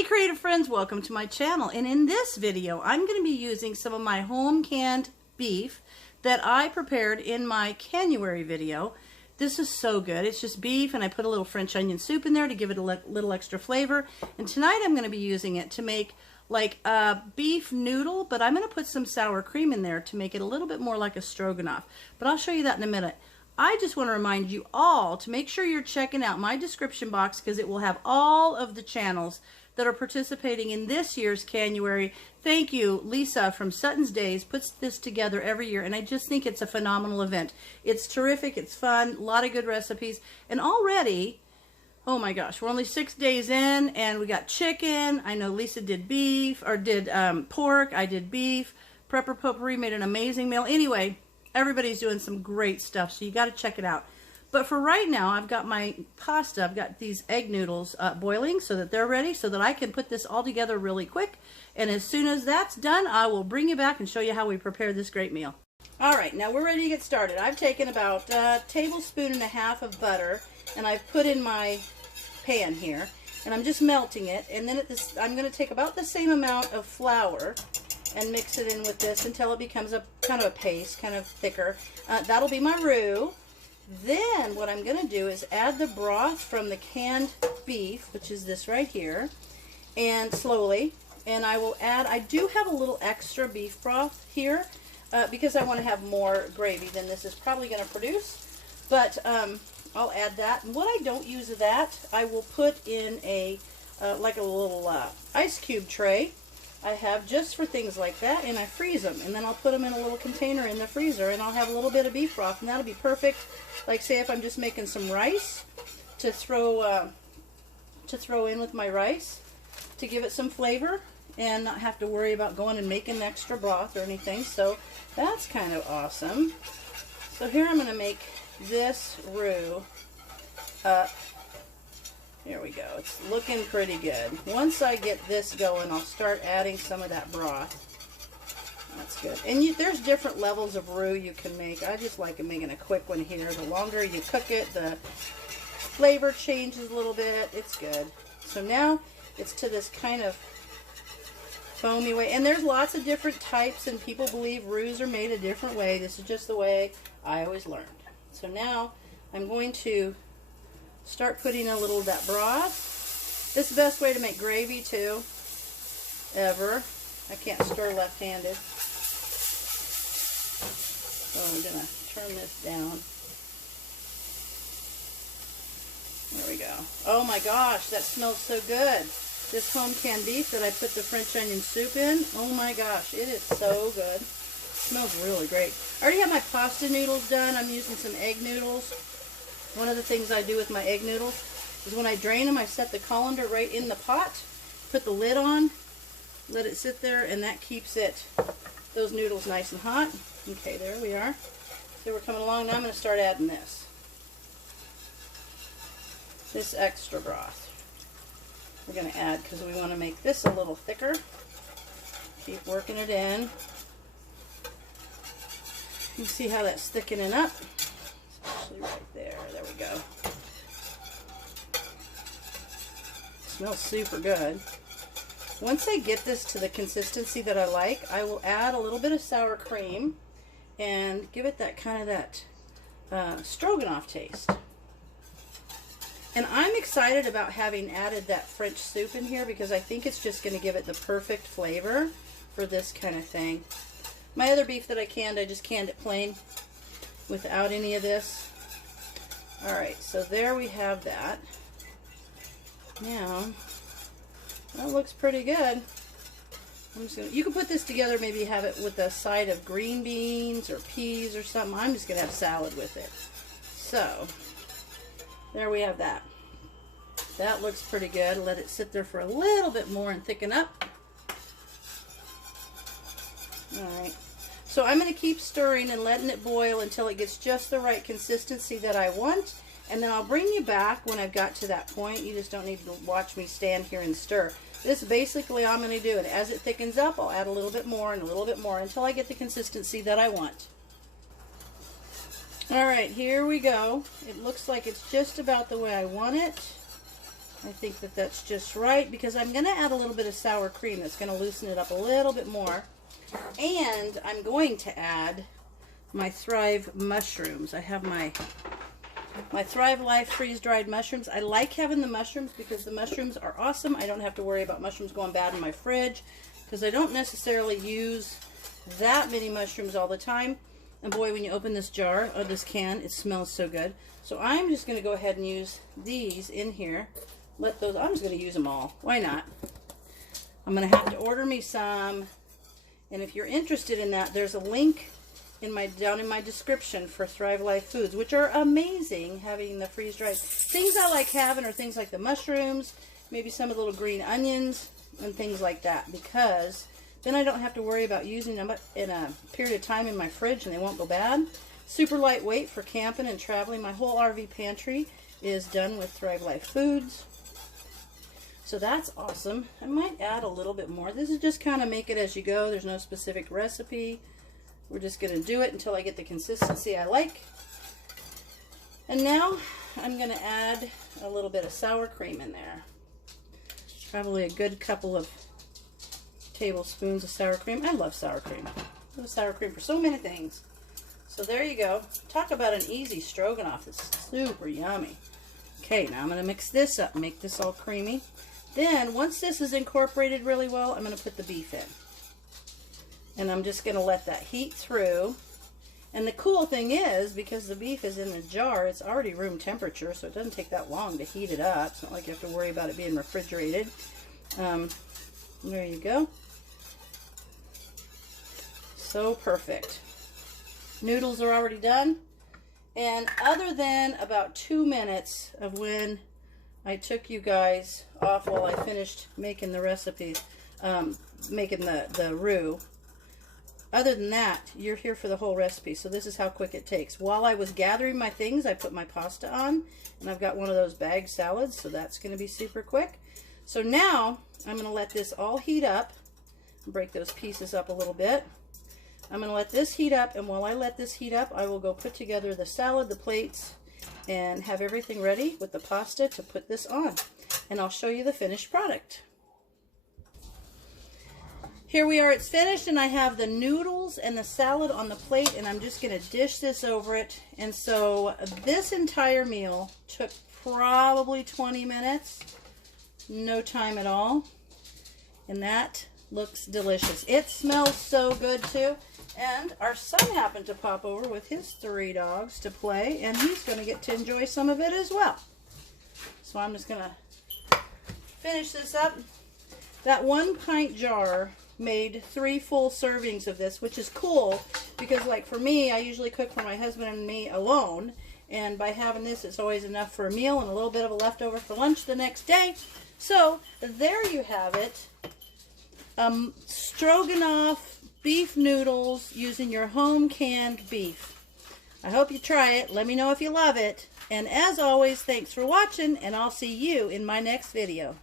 Hey creative friends, welcome to my channel, and in this video I'm going to be using some of my home canned beef that I prepared in my Canuary video. This is so good. It's just beef and I put a little French onion soup in there to give it a little extra flavor, and tonight I'm going to be using it to make like a beef noodle, but I'm going to put some sour cream in there to make it a little bit more like a stroganoff, but I'll show you that in a minute. I just want to remind you all to make sure you're checking out my description box because it will have all of the channels that are participating in this year's Canuary. Thank you, Lisa from Sutton's Days puts this together every year, and I just think it's a phenomenal event. It's terrific, it's fun, a lot of good recipes, and already, oh my gosh, we're only 6 days in, and we got chicken. I know Lisa did beef, or did pork, I did beef. Prepper Potpourri made an amazing meal. Anyway, everybody's doing some great stuff, so you got to check it out. But for right now, I've got my pasta. I've got these egg noodles boiling so that they're ready, so that I can put this all together really quick. And as soon as that's done, I will bring you back and show you how we prepare this great meal. All right, now we're ready to get started. I've taken about a tablespoon and a half of butter, and I've put in my pan here, and I'm just melting it. And then I'm going to take about the same amount of flour and mix it in with this until it becomes a kind of a paste, kind of thicker. That'll be my roux. Then what I'm going to do is add the broth from the canned beef, which is this right here, and slowly. And I will add, I do have a little extra beef broth here because I want to have more gravy than this is probably going to produce. But I'll add that. And what I don't use of that, I will put in a like a little ice cube tray I have just for things like that, and I freeze them, and then I'll put them in a little container in the freezer, and I'll have a little bit of beef broth, and that'll be perfect. Like say if I'm just making some rice to throw in with my rice to give it some flavor and not have to worry about going and making extra broth or anything. So that's kind of awesome. So here I'm going to make this roux up. Here we go. It's looking pretty good. Once I get this going, I'll start adding some of that broth. That's good. And there's different levels of roux you can make. I just like making a quick one here. The longer you cook it, the flavor changes a little bit. It's good. So now it's to this kind of foamy way. And there's lots of different types, and people believe roux are made a different way. This is just the way I always learned. So now I'm going to start putting a little of that broth. This is the best way to make gravy too, ever. I can't stir left-handed. So I'm going to turn this down. There we go. Oh my gosh, that smells so good. This home canned beef that I put the French onion soup in, oh my gosh, it is so good. It smells really great. I already have my pasta noodles done. I'm using some egg noodles. One of the things I do with my egg noodles is when I drain them, I set the colander right in the pot, put the lid on, let it sit there, and that keeps those noodles nice and hot. Okay, there we are. So we're coming along. Now I'm going to start adding this extra broth. We're going to add because we want to make this a little thicker. Keep working it in. You see how that's thickening up? Especially right there. There we go. Smells super good. Once I get this to the consistency that I like, I will add a little bit of sour cream and give it that kind of that stroganoff taste. And I'm excited about having added that French soup in here because I think it's just going to give it the perfect flavor for this kind of thing. My other beef that I canned, I just canned it plain without any of this. Alright, so there we have that. Now, that looks pretty good. I'm just gonna, you can put this together, maybe have it with a side of green beans or peas or something. I'm just going to have salad with it. So, there we have that. That looks pretty good. Let it sit there for a little bit more and thicken up. Alright. So I'm going to keep stirring and letting it boil until it gets just the right consistency that I want. And then I'll bring you back when I've got to that point. You just don't need to watch me stand here and stir. This is basically all I'm going to do. And as it thickens up, I'll add a little bit more and a little bit more until I get the consistency that I want. Alright, here we go. It looks like it's just about the way I want it. I think that that's just right because I'm going to add a little bit of sour cream that's going to loosen it up a little bit more. And I'm going to add my Thrive mushrooms. I have my Thrive Life freeze-dried mushrooms. I like having the mushrooms because the mushrooms are awesome. I don't have to worry about mushrooms going bad in my fridge because I don't necessarily use that many mushrooms all the time. And boy, when you open this jar, or this can, it smells so good. So I'm just going to go ahead and use these in here. I'm just going to use them all. Why not? I'm going to have to order me some. And if you're interested in that, there's a link down in my description for Thrive Life Foods, which are amazing, having the freeze-dried. Things I like having are things like the mushrooms, maybe some of the little green onions, and things like that, because then I don't have to worry about using them in a period of time in my fridge and they won't go bad. Super lightweight for camping and traveling. My whole RV pantry is done with Thrive Life Foods. So that's awesome. I might add a little bit more. This is just kind of make it as you go. There's no specific recipe. We're just going to do it until I get the consistency I like. And now I'm going to add a little bit of sour cream in there. Probably a good couple of tablespoons of sour cream. I love sour cream. I love sour cream for so many things. So there you go. Talk about an easy stroganoff. It's super yummy. Okay, now I'm going to mix this up, make this all creamy. Then, once this is incorporated really well, I'm going to put the beef in. And I'm just going to let that heat through. And the cool thing is, because the beef is in the jar, it's already room temperature, so it doesn't take that long to heat it up. It's not like you have to worry about it being refrigerated. There you go. So perfect. Noodles are already done. And other than about 2 minutes of when I took you guys off while I finished making the recipes, making the roux, other than that, you're here for the whole recipe. So this is how quick it takes. While I was gathering my things, I put my pasta on, and I've got one of those bag salads, so that's going to be super quick. So now I'm going to let this all heat up. Break those pieces up a little bit. I'm going to let this heat up, and while I let this heat up, I will go put together the salad, the plates, and have everything ready with the pasta to put this on. And I'll show you the finished product. Here we are, it's finished, and I have the noodles and the salad on the plate, and I'm just going to dish this over it. And so this entire meal took probably 20 minutes, no time at all. And that looks delicious. It smells so good too. And our son happened to pop over with his 3 dogs to play, and he's going to get to enjoy some of it as well. So I'm just going to finish this up. That 1 pint jar made 3 full servings of this, which is cool because, like, for me, I usually cook for my husband and me alone, and by having this, it's always enough for a meal and a little bit of a leftover for lunch the next day. So there you have it. Stroganoff beef noodles using your home canned beef. I hope you try it. Let me know if you love it. And as always, thanks for watching, and I'll see you in my next video.